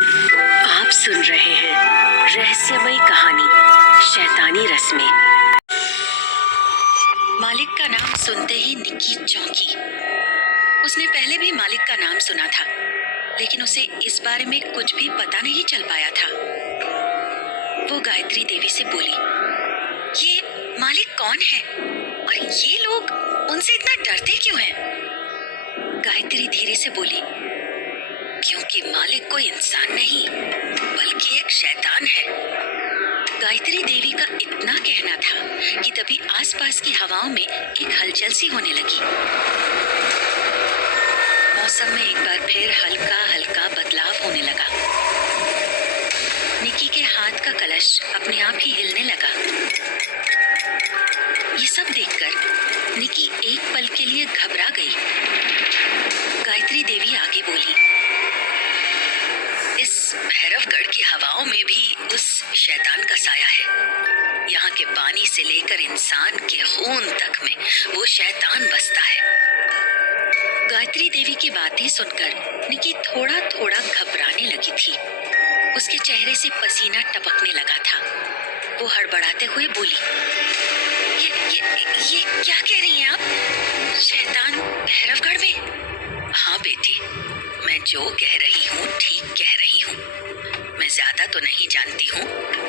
आप सुन रहे हैं रहस्यमयी कहानी शैतानी रस में। मालिक का नाम सुनते ही निकी चौंकी। उसने पहले भी मालिक का नाम सुना था, लेकिन उसे इस बारे में कुछ भी पता नहीं चल पाया था। वो गायत्री देवी से बोली, ये मालिक कौन है और ये लोग उनसे इतना डरते क्यों हैं? गायत्री धीरे से बोली, क्योंकि मालिक कोई इंसान नहीं बल्कि एक शैतान है। गायत्री देवी का इतना कहना था कि तभी आसपास की हवाओं में एक हलचल सी होने लगी। मौसम में एक बार फिर हल्का हल्का बदलाव होने लगा। निकी के हाथ का कलश अपने आप ही हिलने लगा। ये सब देखकर निकी एक पल के लिए घबरा गई। गायत्री देवी आगे बोली, इस भैरवगढ़ की हवाओं में भी उस शैतान का साया है। यहाँ के पानी से लेकर इंसान के खून तक में वो शैतान बसता है। गायत्री देवी की बातें सुनकर निकी थोड़ा थोड़ा घबराने लगी थी। उसके चेहरे से पसीना टपकने लगा था। वो हड़बड़ाते हुए बोली, ये क्या कह रही हैं आप? शैतान भैरवगढ़ में? हाँ बेटी, मैं जो कह रही हूँ ठीक कह रही हूँ। मैं ज्यादा तो नहीं जानती हूँ,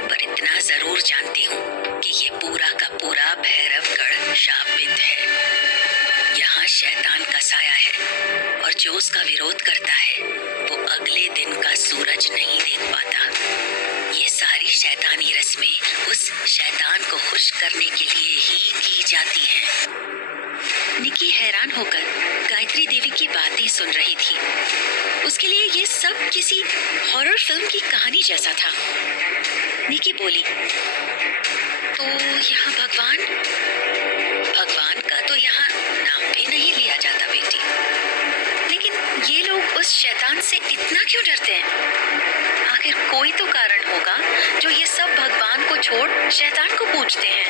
पर इतना जरूर जानती हूँ कि ये पूरा का पूरा भैरवगढ़ शापित है। यहाँ शैतान का साया है और जो उसका विरोध करता है वो अगले दिन का सूरज नहीं देख पाता। ये सारी शैतानी रस्में उस शैतान को खुश करने के लिए ही की जाती हैं। निकी हैरान होकर गायत्री देवी की बातें सुन रही थी। उसके लिए ये सब किसी हॉरर फिल्म की कहानी जैसा था। निकी बोली, तो यहाँ भगवान का तो यहाँ नाम भी नहीं लिया जाता बेटी। लेकिन ये लोग उस शैतान से इतना क्यों डरते हैं? आखिर कोई तो कारण होगा जो ये सब भगवान को छोड़ शैतान को पूजते हैं।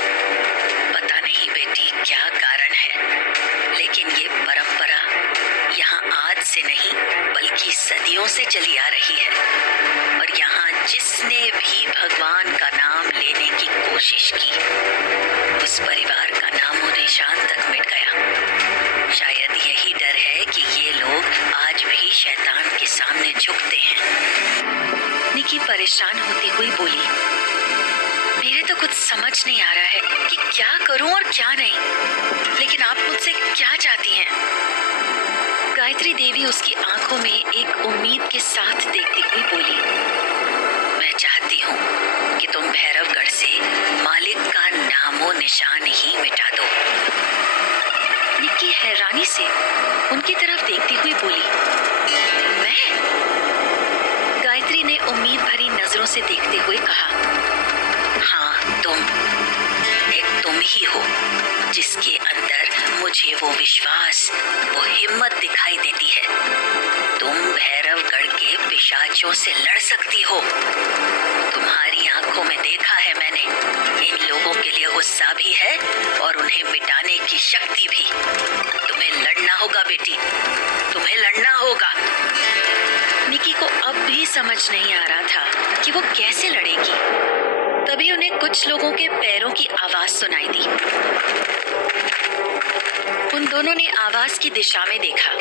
पता नहीं बेटी क्या कारण है, लेकिन ये परंपरा यहाँ आज से नहीं बल्कि सदियों से चली आ रही है। और यहाँ जिसने भी भगवान का नाम लेने की कोशिश की, उस परिवार का नामो निशान तक मिट गया। शायद यही डर है कि ये लोग आज भी शैतान के सामने झुकते हैं। निकी परेशान होती हुई बोली, मेरे तो कुछ समझ नहीं आ रहा है कि क्या करूं और क्या नहीं। लेकिन आप मुझसे क्या चाहती हैं? गायत्री देवी उसकी आंखों में एक उम्मीद के साथ देखती हुई बोली, मैं चाहती हूँ कि तुम भैरवगढ़ से मालिक का नामो निशान ही मिटा दो। निकी हैरानी से उनकी तरफ देखती हुई बोली, मैं? गायत्री ने उम्मीद भरी नजरों से देखते हुए कहा, हाँ तुम ही हो जिसके अंदर मुझे वो विश्वास, वो हिम्मत दिखाई देती है। तुम भैरवगढ़ के पिशाचों से लड़ सकती हो। तुम्हारी आंखों में देखा है मैंने। इन लोगों के लिए गुस्सा भी है और उन्हें मिटाने की शक्ति भी। तुम्हें लड़ना होगा बेटी, तुम्हें लड़ना होगा। निकी को अब भी समझ नहीं आ रहा था कि वो कैसे लड़ेगी। तभी उन्हें कुछ लोगों के पैरों की आवाज सुनाई दी। उन दोनों ने आवाज की दिशा में देखा।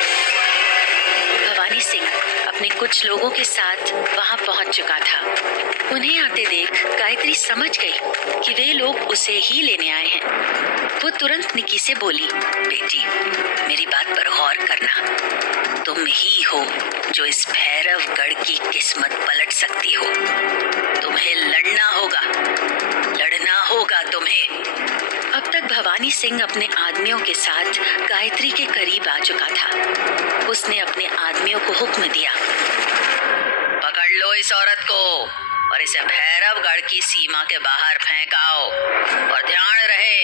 भवानी सिंह अपने कुछ लोगों के साथ वहां पहुंच चुका था। उन्हें आते देख गायत्री समझ गई कि वे लोग उसे ही लेने आए हैं। वो तुरंत निकी से बोली, बेटी मेरी बात पर गौर करना। तुम ही हो जो इस भैरवगढ़ की किस्मत पलट सकती हो। तुम्हें लड़ना होगा तुम्हें। अब तक भवानी सिंह अपने आदमियों के साथ गायत्री के करीब आ चुका था। उसने अपने आदमियों को हुक्म दिया, पकड़ लो इस औरत को और इसे भैरवगढ़ की सीमा के बाहर फेंकाओ। और ध्यान रहे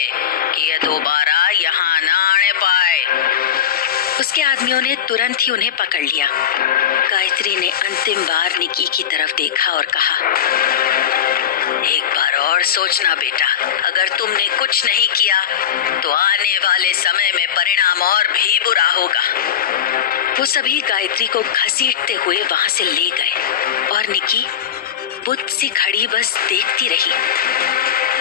कि ये दोबारा यहाँ ना आने पाए। उसके आदमियों ने तुरंत ही उन्हें पकड़ लिया। गायत्री ने अंतिम बार निकी की तरफ देखा और कहा, एक बार और सोचना बेटा, अगर तुमने कुछ नहीं किया तो आने वाले समय में परिणाम और भी बुरा होगा। वो सभी गायत्री को घसीटते हुए वहां से ले गए और निकी बुद्ध सी खड़ी बस देखती रही।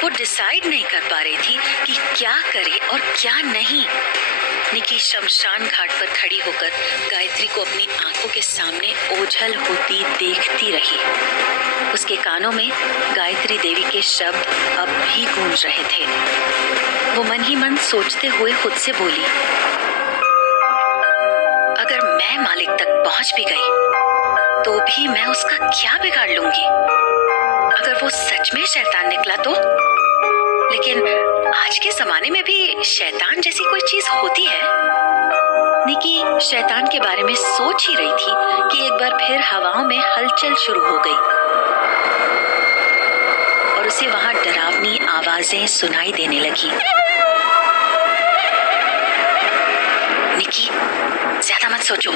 वो डिसाइड नहीं कर पा रही थी कि क्या करे और क्या नहीं। निकी शमशान घाट पर खड़ी होकर गायत्री को अपनी आंखों के सामने ओझल होती देखती रही। उसके कानों में गायत्री देवी के शब्द अब भी गूंज रहे थे। वो मन ही मन सोचते हुए खुद से बोली, अगर मैं मालिक तक पहुंच भी गई तो भी मैं उसका क्या बिगाड़ लूंगी? अगर वो सच में शैतान निकला तो? लेकिन आज के जमाने में भी शैतान जैसी कोई चीज होती है? निकी शैतान के बारे में सोच ही रही थी कि एक बार फिर हवाओं में हलचल शुरू हो गई और उसे वहां डरावनी आवाजें सुनाई देने लगी। निकी, ज्यादा मत सोचो,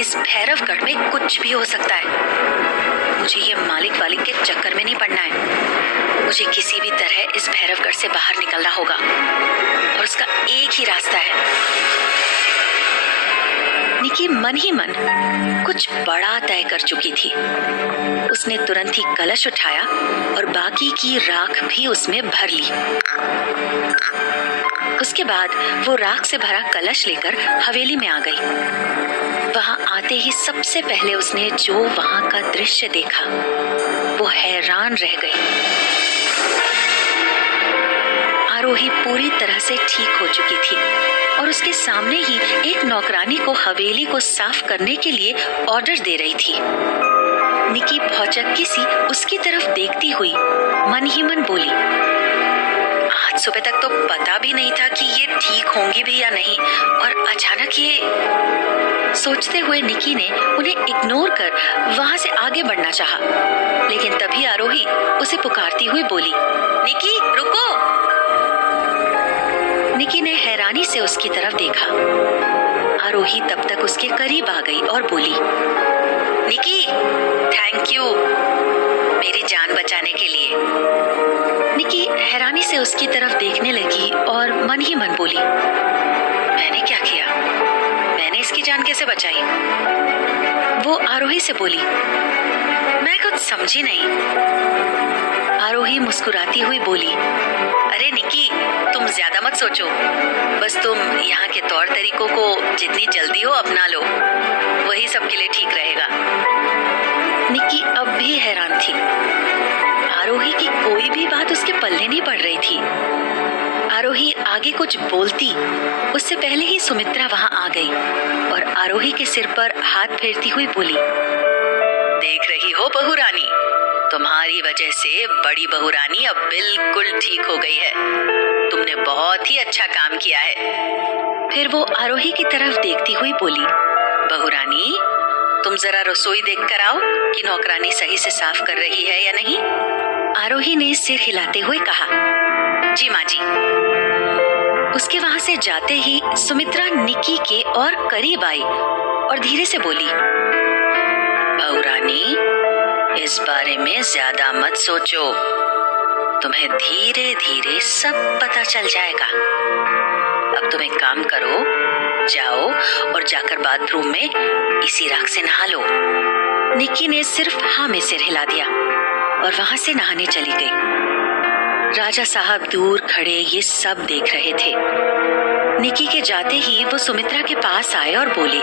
इस भैरवगढ़ में कुछ भी हो सकता है। मुझे ये मालिक वालिक के चक्कर में नहीं पड़ना है। मुझे किसी भी तरह इस भैरवगढ़ से बाहर निकलना होगा और उसका एक ही रास्ता है। निकी मन ही मन कुछ बड़ा तय कर चुकी थी। उसने तुरंत ही कलश उठाया और बाकी की राख भी उसमें भर ली। उसके बाद वो राख से भरा कलश लेकर हवेली में आ गई। वहां आते ही सबसे पहले उसने जो वहां का दृश्य देखा वो हैरान रह गई। आरोही पूरी तरह से ठीक हो चुकी थी और उसके सामने ही एक नौकरानी को हवेली को साफ करने के लिए ऑर्डर दे रही थी। निकी भौचक्की सी उसकी तरफ देखती हुई मन ही मन बोली, आज सुबह तक तो पता भी नहीं था कि ये ठीक होंगी भी या नहीं, और अचानक ये। सोचते हुए निकी ने उन्हें इग्नोर कर वहां से आगे बढ़ना चाहा, लेकिन तभी आरोही उसे पुकारती हुई बोली, निकी रुको। निकी ने हैरानी से उसकी तरफ देखा। आरोही तब तक उसके करीब आ गई और बोली, निकी, थैंक यू मेरी जान बचाने के लिए। निकी हैरानी से उसकी तरफ देखने लगी और मन ही मन बोली, मैंने क्या किया? मैंने इसकी जान कैसे बचाई? वो आरोही से बोली, मैं कुछ समझी नहीं। आरोही मुस्कुराती हुई बोली, अरे निकी, तुम ज्यादा मत सोचो, बस तुम यहाँ के तौर तरीकों को जितनी जल्दी हो अपना लो, वही सबके लिए ठीक रहेगा। निकी अब भी हैरान थी। आरोही की कोई भी बात उसके पल्ले नहीं पड़ रही थी। आरोही आगे कुछ बोलती उससे पहले ही सुमित्रा वहां आ गई और आरोही के सिर पर हाथ फेरती हुई बोली, देख रही हो बहू रानी, तुम्हारी वजह से बड़ी बहू रानी अब बिल्कुल ठीक हो गई है। तुमने बहुत ही अच्छा काम किया है। फिर वो आरोही की तरफ देखती हुई बोली, बहू रानी, तुम जरा रसोई देख कर आओ कि नौकरानी सही से साफ कर रही है या नहीं। आरोही ने सिर हिलाते हुए कहा, जी माँ जी। उसके वहां से जाते ही सुमित्रा निकी के और करीब आई और धीरे से बोली, बहू रानी, इस बारे में ज्यादा मत सोचो, तुम्हें धीरे धीरे सब पता चल जाएगा। अब तुम एक काम करो, जाओ और जाकर बाथरूम में इसी राख से नहा लो। निकी ने सिर्फ हाँ में सिर हिला दिया और वहां से नहाने चली गई। राजा साहब दूर खड़े ये सब देख रहे थे। निकी के जाते ही वो सुमित्रा के पास आए और बोले,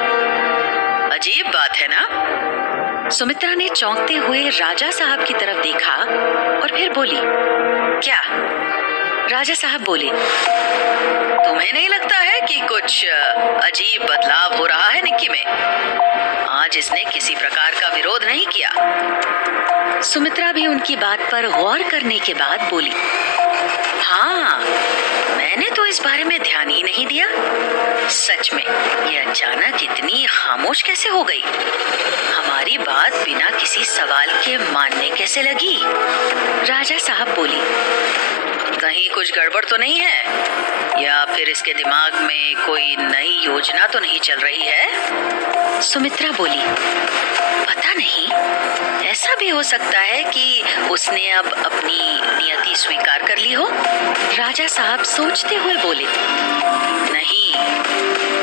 अजीब बात है ना? सुमित्रा ने चौंकते हुए राजा साहब की तरफ देखा और फिर बोली, क्या? राजा साहब बोले, तुम्हें नहीं लगता है कि कुछ अजीब बदलाव हो रहा है निक्की में? आज इसने किसी प्रकार का विरोध नहीं किया। सुमित्रा भी उनकी बात पर गौर करने के बाद बोली, हाँ, मैंने तो इस बारे में ध्यान ही नहीं दिया। सच में ये अचानक इतनी खामोश कैसे हो गई? हमारी बात बिना किसी सवाल के मानने कैसे लगी? राजा साहब बोली, कहीं कुछ गड़बड़ तो नहीं है, या फिर इसके दिमाग में कोई नई योजना तो नहीं चल रही है? सुमित्रा बोली, पता नहीं, ऐसा ऐसा भी हो सकता है कि उसने अब अपनी नियति स्वीकार कर ली हो। राजा साहब सोचते हुए बोले, नहीं,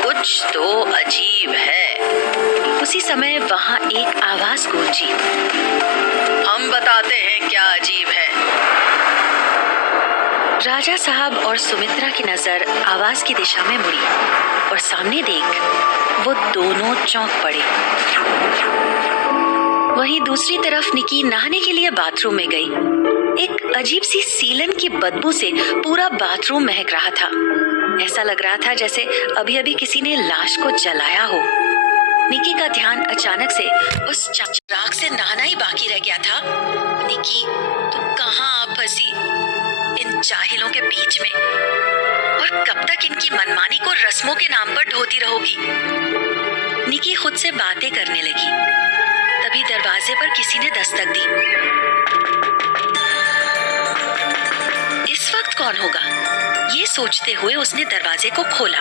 कुछ तो अजीब है। उसी समय वहां एक आवाज गूंजी, हम बताते हैं क्या अजीब है। राजा साहब और सुमित्रा की नजर आवाज की दिशा में मुड़ी और सामने देख वो दोनों चौंक पड़े। वहीं दूसरी तरफ निकी नहाने के लिए बाथरूम में गई। एक अजीब सी सीलन की बदबू से पूरा बाथरूम महक रहा था। ऐसा लग रहा था जैसे अभी अभी किसी ने लाश को जलाया हो। निकी का ध्यान अचानक से उस चिराग से नहाना ही बाकी रह गया था। निकी, तू कहाँ आ फंसी इन जाहिलों के बीच में, और कब तक इनकी मनमानी को रस्मों के नाम पर ढोती रहोगी? निकी खुद से बातें करने लगी। तभी दरवाजे पर किसी ने दस्तक दी। इस वक्त कौन होगा, ये सोचते हुए उसने दरवाजे को खोला।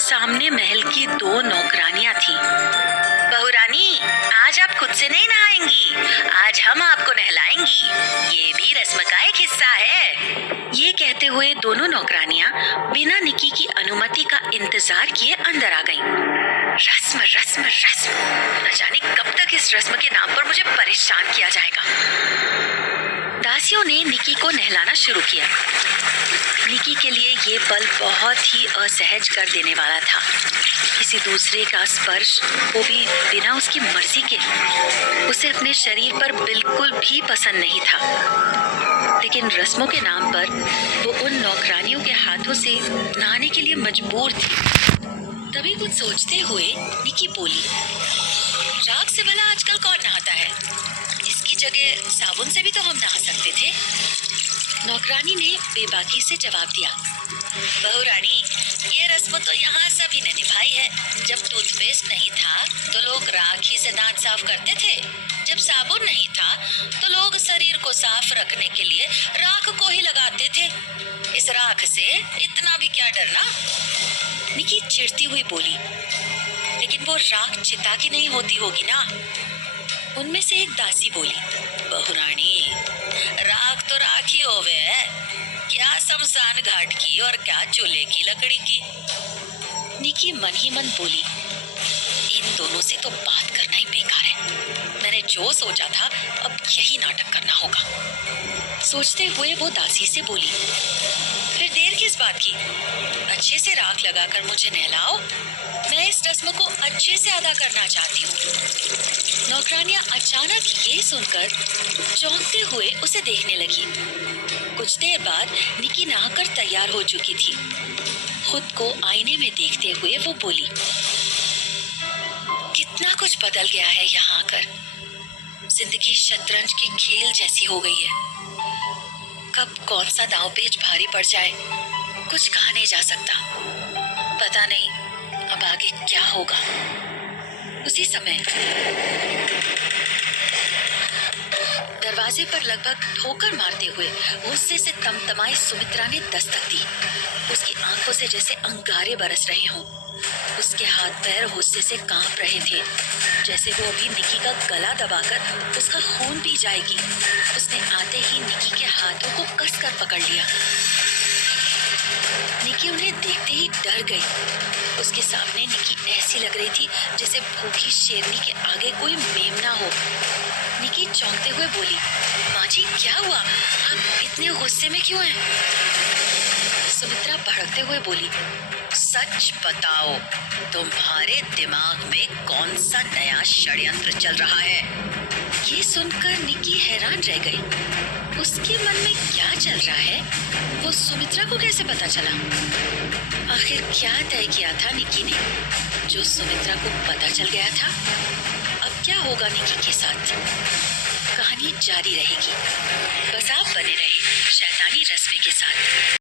सामने महल की 2 नौकरानियां थीं। बहुरानी, आज आप खुद से नहीं नहाएंगी, आज हम आपको नहलाएंगी। ये भी रस्म का एक हिस्सा है। ये कहते हुए दोनों नौकरानियां बिना निकी की अनुमति का इंतजार किए अंदर आ गईं। रस्म रस्म रस्म, न जाने कब तक इस रस्म के नाम पर मुझे परेशान किया जाएगा। दासियों ने निकी को नहलाना शुरू किया। निकी के लिए ये पल बहुत ही असहज कर देने वाला था। किसी दूसरे का स्पर्श, वो भी बिना उसकी मर्जी के, उसे अपने शरीर पर बिल्कुल भी पसंद नहीं था। लेकिन रस्मों के नाम पर वो उन नौकरानियों के हाथों से नहाने के लिए मजबूर थी। तभी कुछ सोचते हुए निकी बोली, राख से भला आजकल कौन नहाता है? इसकी जगह साबुन से भी तो हम नहा सकते थे। नौकरानी ने बेबाकी से जवाब दिया, बहुरानी, ये रस्म तो यहाँ सभी ने निभाई है। जब टूथपेस्ट नहीं था तो लोग राख ही से दांत साफ करते थे। जब साबुन नहीं था तो लोग शरीर को साफ रखने के लिए राख को ही लगाते थे। इस राख से इतना भी क्या डरना? निकी चिढ़ती हुई बोली, लेकिन वो राख चिता की नहीं होती होगी ना? उनमें से एक दासी बोली, बहुरानी, राख तो राख ही होवे है, क्या शमशान घाट की और क्या चूल्हे की लकड़ी की। निकी मन ही मन बोली, इन दोनों से तो बात करना ही बेकार है। मैंने जो सोचा था अब यही नाटक करना होगा। सोचते हुए वो दासी से बोली, फिर देर किस बात की? अच्छे से राख लगाकर मुझे नहलाओ, मैं इस रस्म को अच्छे से अदा करना चाहती हूँ। नौकरानियां अचानक ये सुनकर चौंकते हुए उसे देखने लगी। कुछ देर बाद निकी नहाकर तैयार हो चुकी थी। खुद को आईने में देखते हुए वो बोली, कितना कुछ बदल गया है यहाँ आकर। जिंदगी शतरंज के खेल जैसी हो गई है। कब कौन सा दांव पेच भारी पड़ जाए कुछ कहा नहीं जा सकता। पता नहीं अब आगे क्या होगा। उसी समय दरवाजे पर लगभग ठोकर मारते हुए गुस्से से तमतमाई सुमित्रा ने दस्तक दी। उसकी आंखों से जैसे अंगारे बरस रहे हों। उसके हाथ पैर गुस्से से कांप रहे थे, जैसे वो अभी निकी का गला दबाकर उसका खून पी जाएगी। उसने आते ही निकी के हाथों को कसकर पकड़ लिया। निकी उन्हें देखते ही डर गई। उसके सामने निकी ऐसी लग रही थी जैसे भूखी शेरनी के आगे कोई मेमना हो। निकी चौंकते हुए बोली, माँ जी क्या हुआ? आप इतने गुस्से में क्यों हैं? सुमित्रा भड़कते हुए बोली, सच बताओ, तुम्हारे दिमाग में कौन सा नया षड्यंत्र चल रहा है? ये सुनकर निकी हैरान रह गई। उसके मन में क्या चल रहा है वो सुमित्रा को कैसे पता चला? आखिर क्या तय किया था निकी ने जो सुमित्रा को पता चल गया था? अब क्या होगा निकी के साथ? कहानी जारी रहेगी। बस आप बने रहें शैतानी रस्मे के साथ।